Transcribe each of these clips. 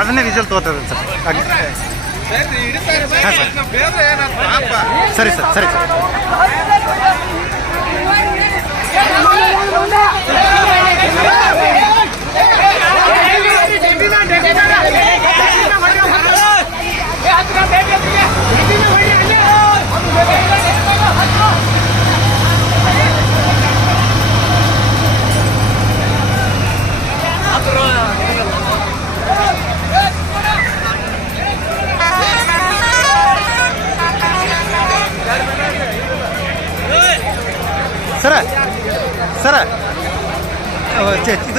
ಅದನ್ನೇ ವಿಜುವಲ್ ತಗೋತದೆ ಸರ್. ಹಾಗೆ. ಹಾಂ ಸರ್ ಸರಿ ಸರ್ ಸರಿ ಸರ್ ಸರ.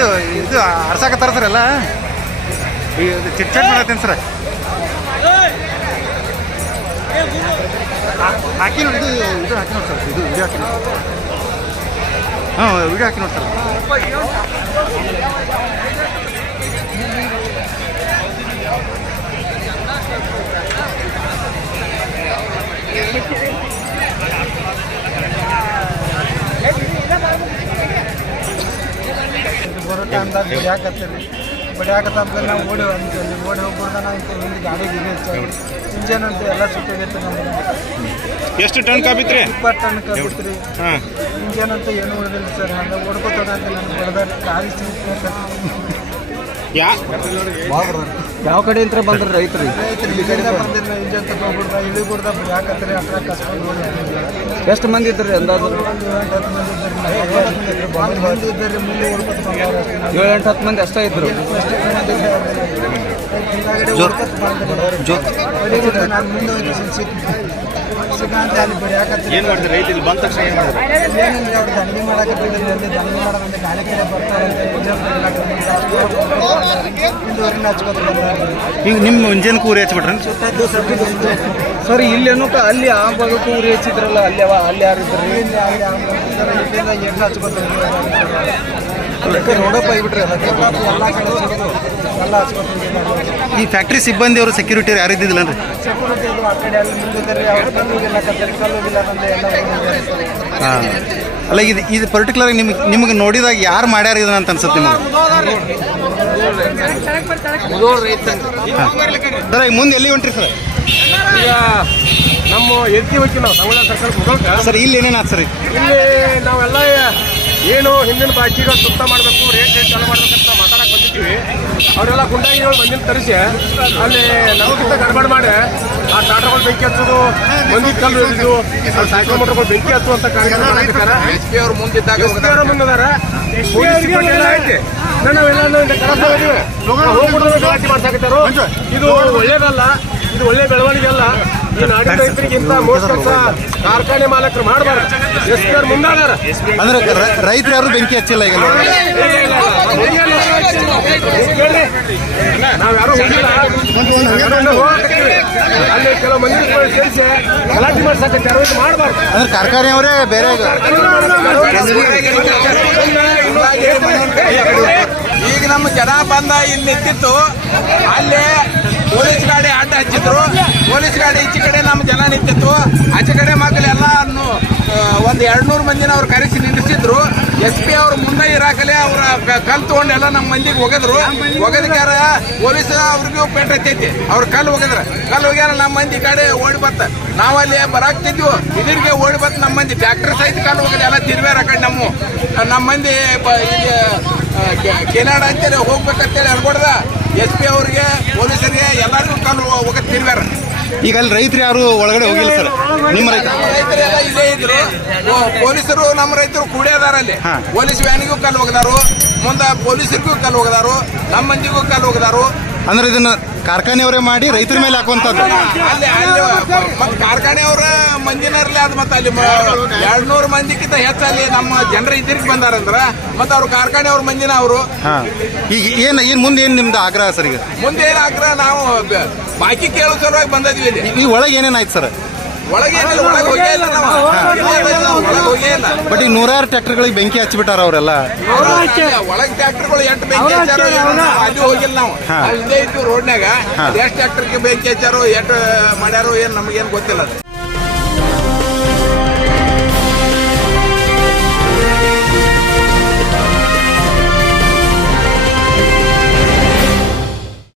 ಇದು ಇದು ಅರ್ಸಾಕತ್ತಾರ ಸರ್ ಎಲ್ಲ ಚಿಟ್ ಚಟ್ ಮಾಡತ್ತೇನೆ ಸರ್. ಹಾಕಿ ನೋಡಿ, ಇದು ಇದು ಹಾಕಿ ನೋಡಿ ಸರ್, ಇದು ವಿಡಿಯೋ ಹಾಕಿ ನೋಡಿ. ಹಾಂ ವಿಡಿಯೋ ಹಾಕಿ ನೋಡಿ ಸರ್. ಬರೋ ಟೈಮ್ದಾಗ ಬಡಿಯಾಕತ್ತೀರಿ ಬಡಿಯಾಕತ್ತಂದ್ರೆ ನಾವು ಓಡಿ ಅಲ್ಲಿ ಓಡಿ ಹೋಗ್ಬೋದ ನಾವು ಇಂಥ ಹಿಂದೆ ಗಾಡಿ ಗಿಡಿ ಸರ್ ಇಂಜನ್ ಅಂತ ಎಲ್ಲ ಸುಟ್ಟೋಗೈತೆ ನಮ್ಗೆ ಎಷ್ಟು ಟನ್ ಕಾಬಿತ್ರಿ? ಇಪ್ಪತ್ತು ಟನ್ ಕಾಬಿತ್ರಿ. ಹಾಂ. ಇಂಜನ್ ಅಂತ ಏನು ಉಳಿದಿಲ್ಲ ಸರ್. ಹಂಗೆ ಓಡ್ಕೋತಾರೆ ಅಂತ ನಮ್ಗೆ ಹೊಡೆದಾರ ಕಾಲಿ ಯಾ ಯಾವ ಕಡೆಯಿಂದ ಬಂದ್ರೆ ರೈತರು ಎಷ್ಟು ಮಂದಿ ಇದ್ರಿ ಅಂದಾಜು? ಏಳು ಎಂಟು ಹತ್ತು ಮಂದಿ ಅಷ್ಟೇ ಇದ್ರು. ನಾನು ಮುಂದೆ ಏನು ಮಾಡ್ತಾರೆ? ರೈತ ಇಲ್ಲಿ ಬಂದ ತಕ್ಷಣ ಏನು ಮಾಡ್ತಾರೆ? ಬಂದಾರೆ ಈಗ ನಿಮ್ಮ ಮುಂಜಾನೆ ಕೂರಿ ಹಚ್ಬಿಟ್ರಿ ಸರ್ ಇಲ್ಲೇನು ಅಲ್ಲಿ ಆ ಭಾಗಕ್ಕೆ ಕೂರಿ ಹಚ್ಚಿದ್ರಲ್ಲ, ಅಲ್ಲಿ ಅಲ್ಲಿ ಯಾರು ಇಲ್ಲಿ ಆ ಈ ಫ್ಯಾಕ್ಟ್ರಿ ಸಿಬ್ಬಂದಿ ಅವರು ಸೆಕ್ಯೂರಿಟಿ ಯಾರು ಇದ್ದಿಲ್ಲ ಅಲ್ಲಿ. ಹಾಂ. ಇದು ಇದು ಪರ್ಟಿಕ್ಯುಲರ್ ನಿಮ್ಗೆ ನಿಮಗೆ ನೋಡಿದಾಗ ಯಾರು ಮಾಡ್ಯಾರ ಇದನ್ನ ಅಂತ ಅನ್ಸುತ್ತೆ ನಿಮಗೆ? ಸರ್ ಈಗ ಮುಂದೆ ಎಲ್ಲಿ ಹೊಂಟ್ರಿ ಸರ್? ಈಗ ನಮ್ಮ ಎತ್ತಿ ಹೋಗಿ ನಾವು ಸರ್ಕಾರ ಸರ್ ಇಲ್ಲಿ ಏನೇನಾಯ್ತು ಸರ್? ಇಲ್ಲಿ ನಾವೆಲ್ಲ ಏನು ಹಿಂದಿನ ಬಾಕಿಗಳು ಸುತ್ತ ಮಾಡಬೇಕು ರೇಟ್ ರೇಟ್ ಚಾಲು ಮಾಡ್ಬೇಕಂತ ಮಾತಾಡಕ್ ಬಂದಿದ್ದೀವಿ. ಅವರೆಲ್ಲ ಗುಂಡಾಗಿಗಳು ಬಂದಿನ ತರಿಸಿ ಅಲ್ಲಿ ನಮಗಿಂತ ಗಡ್ಬಡ್ ಮಾಡಿ ಆ ಟಾಟಾಗಳು ಬೆಂಕಿ ಹಚ್ಚೋದು ಮಂದಿ ಕಲ್ಲು ಹಿಡಿದು ಸೈಕಲ್ ಮೋಟರ್ಗಳು ಬೆಂಕಿ ಕಾರ್ಯಕ್ರಮ ಮಾಡಾಕತ್ತಾರ ಎಸ್ ಪಿ ಅವ್ರ ಮುಂದಿದ್ದಾರೆ. ಸಿಬ್ಬಂದಿ ಐತಿ. ನಾವೆಲ್ಲ ಹೋಗ್ಬಿಟ್ಟು ಗಲಾಟೆ ಮಾಡ್ಸಾಕತ್ತಾರು ಇದು ಒಳ್ಳೇದಲ್ಲ ಇದು ಒಳ್ಳೆ ಬೆಳವಣಿಗೆ ಅಲ್ಲ. ಕಾರ್ಖಾನೆ ಮಾಲಕರು ಮಾಡಬಾರ್ದು. ಎಸ್ ಪಿ ಅವ್ರು ಮುಂದಾದಾರ. ಅಂದ್ರೆ ರೈತರು ಯಾರು ಬೆಂಕಿ ಹಚ್ಚಿಲ್ಲ ಈಗ ಅಂದ್ರೆ ಕಾರ್ಖಾನೆ ಅವರೇ ಹೋಗಿಲ್ಲ. ನಾವೆಲ್ಲ ಅಲ್ಲಿ ಕೆಲವು ಮಂದಿ ಸೇರಿಸಿ ಗಲಾಟೆ ಮಾಡ್ಸಕತ್ತಾರ ಇದು ಮಾಡಬಾರ್ದು. ಅಂದ್ರೆ ಕಾರ್ಖಾನೆಯವರೇ ಬೇರೆ ಈಗ. ನಮ್ಮ ಜನ ಬಂದ ಇಲ್ಲಿ ನಿಂತಿತ್ತು. ಅಲ್ಲೇ ಪೊಲೀಸ್ ಗಾಡಿ ಆಟ ಹಚ್ಚಿದ್ರು. ಪೊಲೀಸ್ ಗಾಡಿ ಈಚೆ ಕಡೆ ನಮ್ಮ ಜನ ನಿಂತಿತ್ತು. ಆಚೆ ಕಡೆ ಮಕ್ಕಳೆಲ್ಲ ಒಂದು ಎರಡು ನೂರು ಮಂದಿನ ಅವ್ರು ಕರೆಸಿ ನಿಲ್ಲಿಸಿದ್ರು ಎಸ್ ಪಿ ಅವ್ರ ಮುಂದೆ ಇರಾಕಲೆ ಅವ್ರ ಕಲ್ ತಗೊಂಡು ಎಲ್ಲ ನಮ್ಮ ಮಂದಿಗೆ ಹೋಗದ್ರು ಹೋಗದಕ್ಕಾರ ಪೊಲೀಸ್ ಅವ್ರಿಗೂ ಪೇಟ್ ಹತ್ತೈತಿ. ಅವ್ರ ಕಲ್ಲು ಒಗದ್ರ. ಕಲ್ಲು ಒಗ್ಯಾರ ನಮ್ಮ ಮಂದಿ ಕಡೆ ಓಡಿ ಬತ್ತ ನಾವಲ್ಲಿ ಬರಾಕ್ತಿದ್ವು. ಇದ್ರಿಗೆ ಓಡಿ ಬತ್ ನಮ್ಮ ಮಂದಿ. ಟ್ಯಾಕ್ಟರ್ ಸಹಿತ ಕಲ್ಲು ಒಗದ ಎಲ್ಲ ತಿರ್ಬೇರ ಕಡೆ ನಮ್ಮ ನಮ್ಮ ಮಂದಿ ಕೆನಾಡ ಅಂತೇಳಿ ಹೋಗ್ಬೇಕಂತೇಳಿ ಅನ್ಕೊಡ್ದ. ಎಸ್ ಪಿ ಅವ್ರಿಗೆ, ಪೊಲೀಸರಿಗೆ ಎಲ್ಲರಿಗೂ ತಿರ್ಗಾರ ಈಗ ಅಲ್ಲಿ ರೈತರು ಯಾರು ಒಳಗಡೆ ಹೋಗಿಲ್ಲ ಸರ್. ನಿಮ್ಮ ರೈತ ರೈತರೆಲ್ಲ ಇಲ್ಲೇ ಇದ್ರು. ಪೊಲೀಸರು ನಮ್ಮ ರೈತರು ಕೂಡೇ ಅದಾರ ಅಲ್ಲಿ. ಪೊಲೀಸ್ ವ್ಯಾನಿಗೂ ಕಲ್ಲು ಹೋಗದಾರು ಮುಂದೆ ಪೊಲೀಸರಿಗೂ ಕಲ್ಲು ಹೋಗದಾರು ನಮ್ಮ ಮಂದಿಗೂ ಕಲ್ಲು ಹೋಗದಾರು ಅಂದ್ರೆ ಇದನ್ನ ಕಾರ್ಖಾನೆಯವರೇ ಮಾಡಿ ರೈತರ ಮೇಲೆ ಹಾಕುವಂತದ್ದು ಅಲ್ಲಿ ಅಲ್ಲಿ ಮತ್ತೆ ಕಾರ್ಖಾನೆಯವರ ಮಂದಿನರ್ಲಿ ಅದು ಮತ್ತೆ ಅಲ್ಲಿ ಎರಡ್ನೂರು ಮಂದಿಕ್ಕಿಂತ ಹೆಚ್ಚಲ್ಲಿ ನಮ್ಮ ಜನರ ಇದ್ರಿಗೆ ಬಂದಾರಂದ್ರ ಮತ್ತೆ ಅವ್ರು ಕಾರ್ಖಾನೆಯವ್ರ ಮಂದಿನ ಅವರು. ಹಾ. ಈಗ ಏನು ಏನ್ ಮುಂದೆ ಏನು ನಿಮ್ದು ಆಗ್ರಹ ಸರ್ ಈಗ? ಮುಂದೆ ಆಗ್ರಹ ನಾವು ಬಾಕಿ ಕೇಳೋ ಸಲುವಾಗಿ ಬಂದಿದ್ವಿ ಇಲ್ಲಿ. ಈ ಒಳಗೆ ಏನೇನಾಯ್ತು ಸರ್? ಬಟ್ ಈಗ ನೂರಾರು ಟ್ರ್ಯಾಕ್ಟರ್ಗಳಿಗೆ ಬೆಂಕಿ ಹಚ್ಚಿಬಿಟ್ಟಾರ ಅವರೆಲ್ಲ. ಒಳಗ್ ಟ್ರ್ಯಾಕ್ಟರ್ಗಳು ಎಂಟು ಬೆಂಕಿ ಹಚ್ಚಾರೋ ಏನೋ ಅಲ್ಲಿ ಹೋಗಿಲ್ಲ ನಾವು. ಅಲ್ಲೇ ಇದ್ವಿ ರೋಡ್ನಾಗ ಎಷ್ಟು ಟ್ರ್ಯಾಕ್ಟರ್ಗೆ ಬೆಂಕಿ ಹಚ್ಚಾರೋ ಎಷ್ಟು ಮಾಡ್ಯಾರೋ ಏನು ನಮಗೇನು ಗೊತ್ತಿಲ್ಲ ಅದು.